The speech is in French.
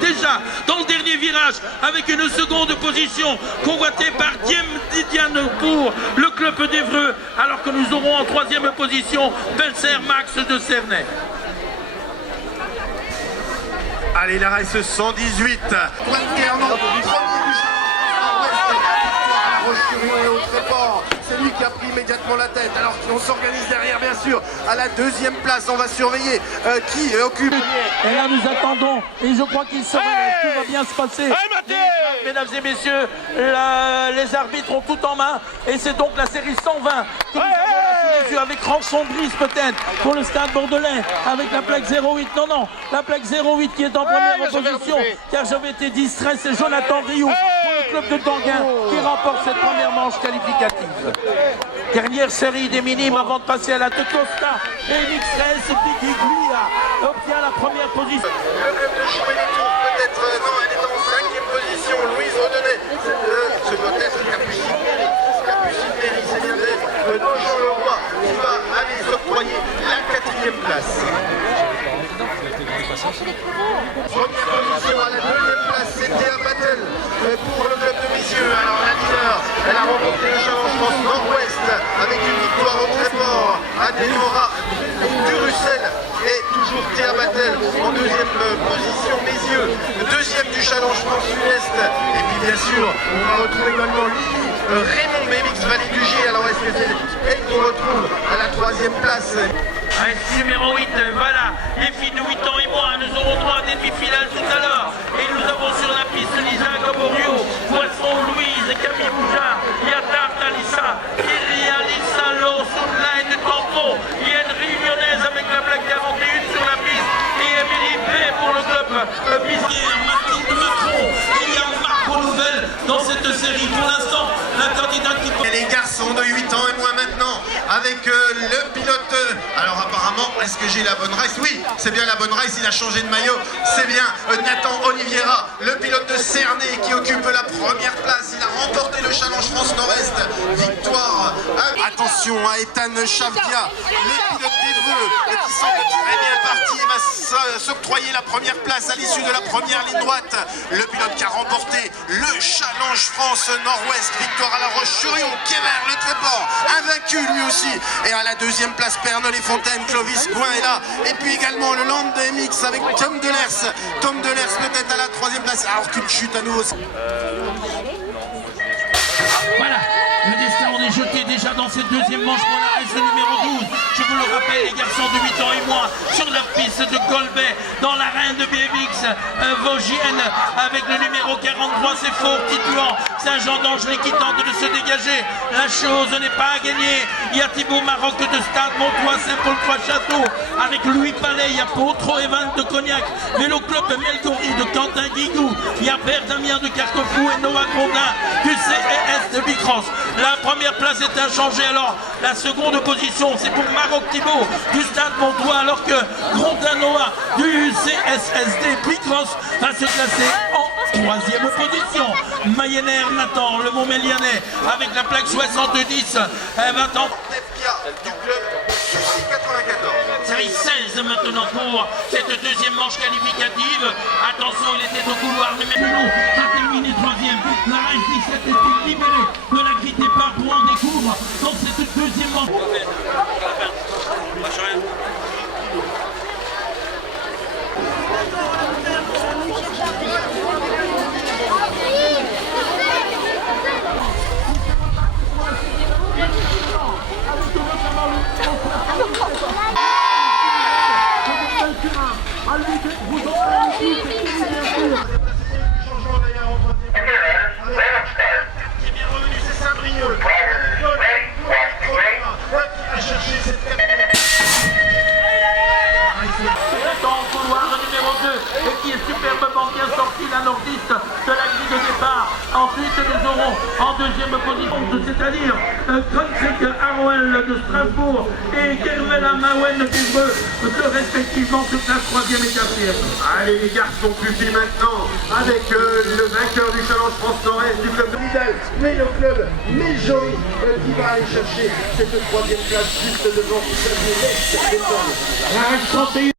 Déjà dans le dernier virage avec une seconde position convoitée par Diem Didiane pour le club d'Évreux, alors que nous aurons en troisième position Belser Max de Cernay. Allez, la race 118. C'est lui qui a pris immédiatement la tête, alors qu'on s'organise derrière, bien sûr. À la deuxième place, on va surveiller qui occupe. Et là, nous attendons, et je crois qu'il se tout va bien se passer. Mesdames et messieurs, les arbitres ont tout en main, et c'est donc la série 120 que nous avons là sous les yeux, avec Rançon Brice peut-être, pour le Stade Bordelais, avec la plaque 08. Non, la plaque 08 qui est en première position, car j'avais été distrait, c'est Jonathan Rioux, pour le club de Danguin, qui remporte cette première manche qualificative. Dernière série des minimes avant de passer à la Tecosta, et l'XS Bigiglia obtient la première position. Le club de Chouet-les-Tours, peut-être, non, elle est en cinquième position. Louise Redonnet, ce doit être Capucine Méry. Capucine Méry, c'est bien d'être Jean Leroy qui va aller s'octroyer la quatrième place. Première position à la deuxième place, c'était un battle pour le club de Messieurs. Alors la leader, elle a remporté le Challenge France Nord-Ouest avec une victoire au Tréport à Démora Durussel et toujours Théa Battel en deuxième position. Messieurs, deuxième du Challenge France Sud-Est. Et puis bien sûr, on va retrouver également Lily Raymond BMX Vallée du G. Alors est-ce que c'est elle qu'on retrouve à la troisième place? Numéro 8, voilà, les filles de 8 ans et moins, nous aurons droit à des demi-finales tout à l'heure. Et nous avons sur la piste Lisa Gaborio, Poisson Louise, Camille Boujard, Yatar Talissa, Kyria Lissa Lo, Soudlaine de Tampon, Yenri Lyonnaise avec la plaque 41 sur la piste, et Émilie P pour le club Bizière, Mathilde Macron, et il y a Marco Nouvel dans cette série. Pour l'instant, la candidate qui... Et les garçons de 8 ans et moins maintenant, avec le pilote. Alors apparemment, est-ce que j'ai la bonne race? Oui, c'est bien la bonne race, il a changé de maillot. C'est bien Nathan Oliveira, le pilote de Cernay qui occupe la première place. Il a remporté le Challenge France Nord-Est. Victoire. Attention à Ethan Chavdia, le pilote d'Évreux, qui semble très bien parti. Il va s'octroyer la première place à l'issue de la première ligne droite. Le pilote qui a remporté le Challenge France Nord-Ouest. Victoire à La Roche-sur-Yon. Kémer, le Tréport, invaincu lui aussi. Et à la deuxième place, Pernod-les-Fontaines, Clovis Gouin est là. Et puis également le Land MX avec Tom Delers. Tom Delers peut-être à la troisième place. Alors qu'une chute à nouveau. Voilà, le destin on est jeté déjà dans cette deuxième manche pour la race numéro 12. Je vous le rappelle, les garçons de 8 ans et moins sur la piste de Golbet, dans l'arène de BMX Vosgienne, avec le numéro 43, c'est fort titulant Saint-Jean d'Angely qui tente de se dégager. La chose n'est pas à gagner. Il y a Thibaut Maroc de Stade Montois, Saint-Paul-Trois-Châteaux, avec Louis Palais, il y a Potro Evan de Cognac, Vélo Club Melgori de Quentin Guigou, il y a Bert Damien de Carquefou et Noah Grondin du CES de Bicross. La première place est inchangée, alors la seconde position c'est pour Maroc Thibault du Stade Montois, alors que Grondin Noah du CSSD Bicross va se classer en troisième position. Mayenner Nathan, le Montmélianais, avec la plaque 70, va tenter du club Sucy 94. Série 16 maintenant pour cette deuxième manche qualificative. Attention, il était au couloir, mais Pelou a terminé troisième. La race 17 est libérée de la grille départ pour en découvre dans cette deuxième manche. Et qui est superbement bien sorti, la nordiste de la grille de départ. Ensuite, nous aurons en en deuxième position, c'est-à-dire Kontrek Harwell de Strasbourg et Kermel Mawen d'Evreux, de respectivement se classent troisième et quatrième. Allez les garçons, plus filles maintenant avec le vainqueur du Challenge France Nord-Est du club de Lidl, mais le club Méjory qui va aller chercher cette troisième place juste devant Xavier Lest. La 31